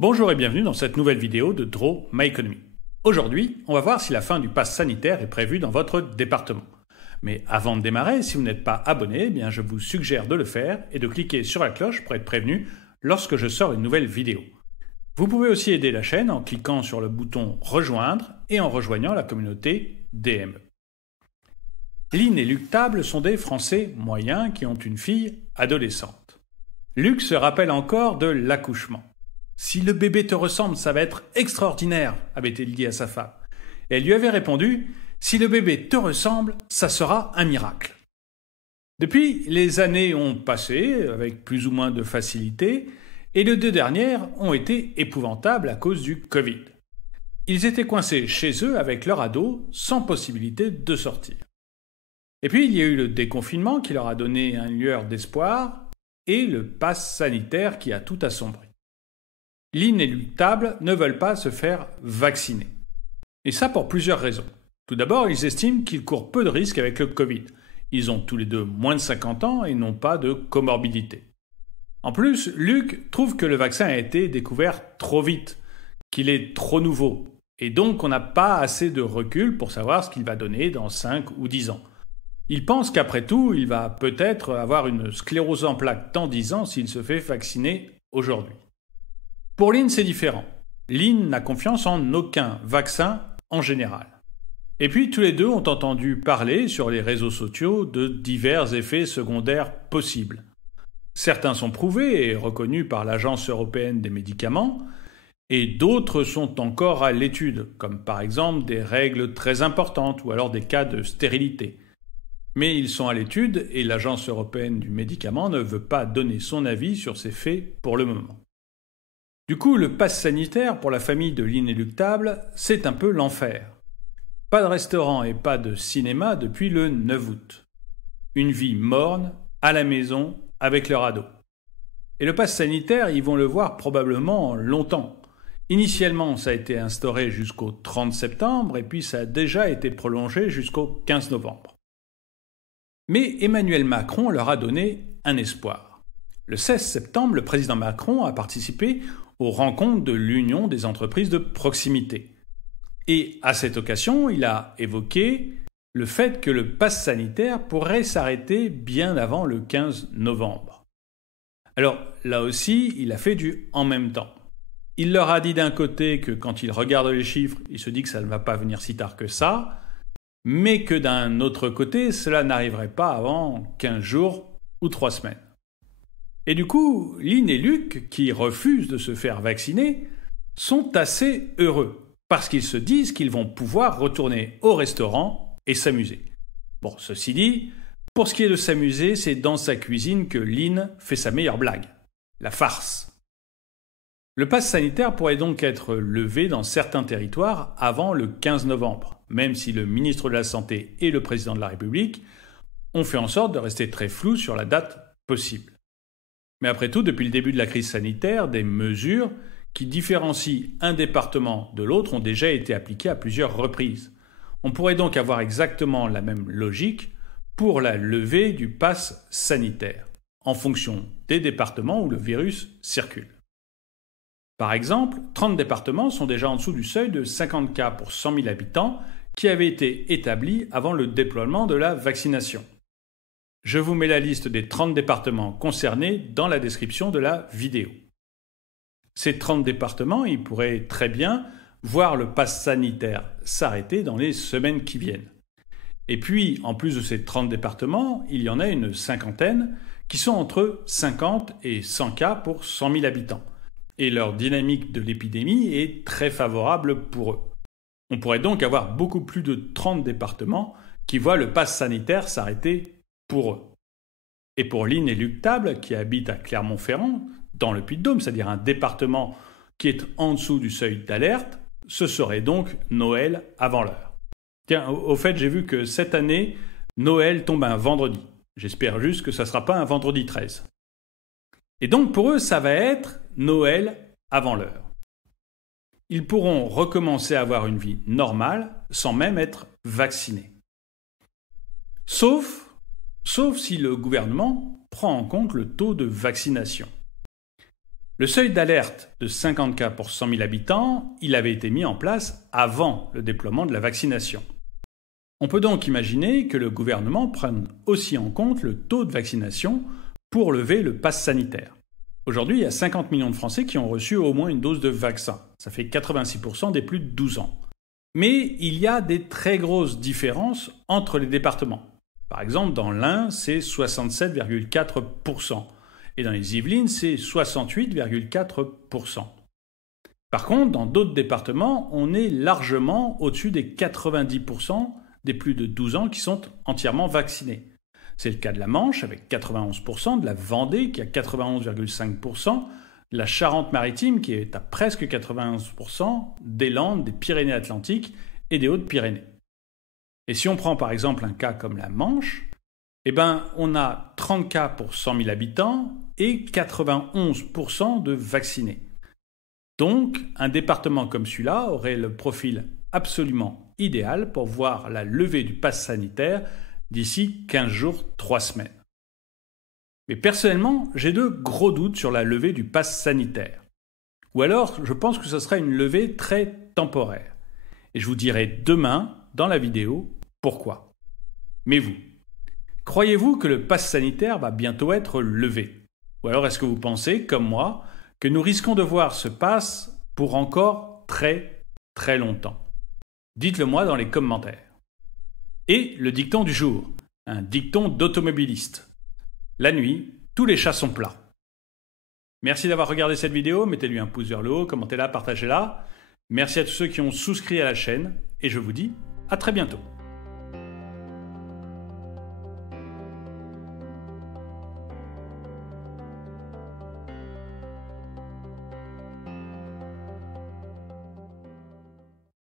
Bonjour et bienvenue dans cette nouvelle vidéo de Draw My Economy. Aujourd'hui, on va voir si la fin du pass sanitaire est prévue dans votre département. Mais avant de démarrer, si vous n'êtes pas abonné, je vous suggère de le faire et de cliquer sur la cloche pour être prévenu lorsque je sors une nouvelle vidéo. Vous pouvez aussi aider la chaîne en cliquant sur le bouton Rejoindre et en rejoignant la communauté DME. L'inéluctable sont des Français moyens qui ont une fille adolescente. Luc se rappelle encore de l'accouchement. « Si le bébé te ressemble, ça va être extraordinaire », avait-il dit à sa femme. Et elle lui avait répondu « Si le bébé te ressemble, ça sera un miracle ». Depuis, les années ont passé, avec plus ou moins de facilité, et les deux dernières ont été épouvantables à cause du Covid. Ils étaient coincés chez eux avec leur ado, sans possibilité de sortir. Et puis, il y a eu le déconfinement qui leur a donné une lueur d'espoir, et le pass sanitaire qui a tout assombri. L'inéluctable ne veulent pas se faire vacciner. Et ça pour plusieurs raisons. Tout d'abord, ils estiment qu'ils courent peu de risques avec le Covid. Ils ont tous les deux moins de 50 ans et n'ont pas de comorbidité. En plus, Luc trouve que le vaccin a été découvert trop vite, qu'il est trop nouveau, et donc on n'a pas assez de recul pour savoir ce qu'il va donner dans 5 ou 10 ans. Il pense qu'après tout, il va peut-être avoir une sclérose en plaques dans 10 ans s'il se fait vacciner aujourd'hui. Pour Lynn, c'est différent. Lynn n'a confiance en aucun vaccin en général. Et puis, tous les deux ont entendu parler sur les réseaux sociaux de divers effets secondaires possibles. Certains sont prouvés et reconnus par l'Agence européenne des médicaments, et d'autres sont encore à l'étude, comme par exemple des règles très importantes ou alors des cas de stérilité. Mais ils sont à l'étude et l'Agence européenne du médicament ne veut pas donner son avis sur ces faits pour le moment. Du coup, le pass sanitaire pour la famille de l'inéluctable, c'est un peu l'enfer. Pas de restaurant et pas de cinéma depuis le 9 août. Une vie morne, à la maison, avec leur ado. Et le pass sanitaire, ils vont le voir probablement longtemps. Initialement, ça a été instauré jusqu'au 30 septembre et puis ça a déjà été prolongé jusqu'au 15 novembre. Mais Emmanuel Macron leur a donné un espoir. Le 16 septembre, le président Macron a participé aux rencontres de l'Union des entreprises de proximité. Et à cette occasion, il a évoqué le fait que le pass sanitaire pourrait s'arrêter bien avant le 15 novembre. Alors là aussi, il a fait du en même temps. Il leur a dit d'un côté que quand il regarde les chiffres, il se dit que ça ne va pas venir si tard que ça, mais que d'un autre côté, cela n'arriverait pas avant 15 jours ou 3 semaines. Et du coup, Lynn et Luc, qui refusent de se faire vacciner, sont assez heureux, parce qu'ils se disent qu'ils vont pouvoir retourner au restaurant et s'amuser. Bon, ceci dit, pour ce qui est de s'amuser, c'est dans sa cuisine que Lynn fait sa meilleure blague, la farce. Le pass sanitaire pourrait donc être levé dans certains territoires avant le 15 novembre, même si le ministre de la Santé et le président de la République ont fait en sorte de rester très flous sur la date possible. Mais après tout, depuis le début de la crise sanitaire, des mesures qui différencient un département de l'autre ont déjà été appliquées à plusieurs reprises. On pourrait donc avoir exactement la même logique pour la levée du pass sanitaire, en fonction des départements où le virus circule. Par exemple, 30 départements sont déjà en dessous du seuil de 50 cas pour 100 000 habitants qui avait été établi avant le déploiement de la vaccination. Je vous mets la liste des 30 départements concernés dans la description de la vidéo. Ces 30 départements, ils pourraient très bien voir le pass sanitaire s'arrêter dans les semaines qui viennent. Et puis, en plus de ces 30 départements, il y en a une cinquantaine qui sont entre 50 et 100 cas pour 100 000 habitants. Et leur dynamique de l'épidémie est très favorable pour eux. On pourrait donc avoir beaucoup plus de 30 départements qui voient le pass sanitaire s'arrêter pour eux. Et pour l'inéluctable, qui habite à Clermont-Ferrand, dans le Puy-de-Dôme, c'est-à-dire un département qui est en dessous du seuil d'alerte, ce serait donc Noël avant l'heure. Tiens, au fait, j'ai vu que cette année, Noël tombe un vendredi. J'espère juste que ça ne sera pas un vendredi 13. Et donc pour eux, ça va être Noël avant l'heure. Ils pourront recommencer à avoir une vie normale sans même être vaccinés. Sauf si le gouvernement prend en compte le taux de vaccination. Le seuil d'alerte de 50 cas pour 100 000 habitants, il avait été mis en place avant le déploiement de la vaccination. On peut donc imaginer que le gouvernement prenne aussi en compte le taux de vaccination pour lever le pass sanitaire. Aujourd'hui, il y a 50 millions de Français qui ont reçu au moins une dose de vaccin. Ça fait 86% des plus de 12 ans. Mais il y a des très grosses différences entre les départements. Par exemple, dans l'Ain, c'est 67,4%. Et dans les Yvelines, c'est 68,4%. Par contre, dans d'autres départements, on est largement au-dessus des 90% des plus de 12 ans qui sont entièrement vaccinés. C'est le cas de la Manche avec 91%, de la Vendée qui a 91,5%, de la Charente-Maritime qui est à presque 91%, des Landes, des Pyrénées-Atlantiques et des Hautes-Pyrénées. Et si on prend par exemple un cas comme la Manche, on a 30 cas pour 100 000 habitants et 91% de vaccinés. Donc, un département comme celui-là aurait le profil absolument idéal pour voir la levée du pass sanitaire d'ici 15 jours, 3 semaines. Mais personnellement, j'ai de gros doutes sur la levée du pass sanitaire. Ou alors, je pense que ce sera une levée très temporaire. Et je vous dirai demain, dans la vidéo, pourquoi. Mais vous, croyez-vous que le pass sanitaire va bientôt être levé? Ou alors est-ce que vous pensez, comme moi, que nous risquons de voir ce pass pour encore très, très longtemps? Dites-le moi dans les commentaires. Et le dicton du jour, un dicton d'automobiliste. La nuit, tous les chats sont plats. Merci d'avoir regardé cette vidéo, mettez-lui un pouce vers le haut, commentez-la, partagez-la. Merci à tous ceux qui ont souscrit à la chaîne et je vous dis à très bientôt.